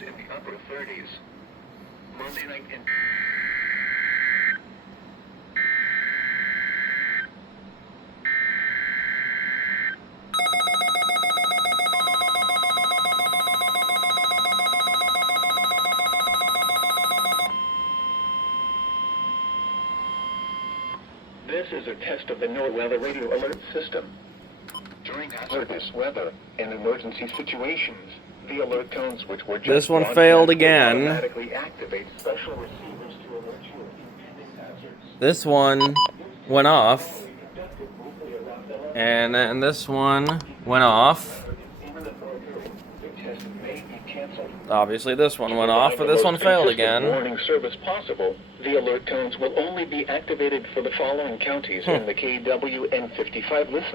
in the upper 30s. Monday night in... This is a test of the NOAA Weather Radio Alert System. During hazardous weather and emergency situations, the alert tones which were just This one failed again. automatically activate special receivers to alert you of impending hazards. This one went off, and then this one went off. Obviously this one went off, but this one failed again. Warning service possible. The alert tones will only be activated for the following counties in the KW and 55 listen.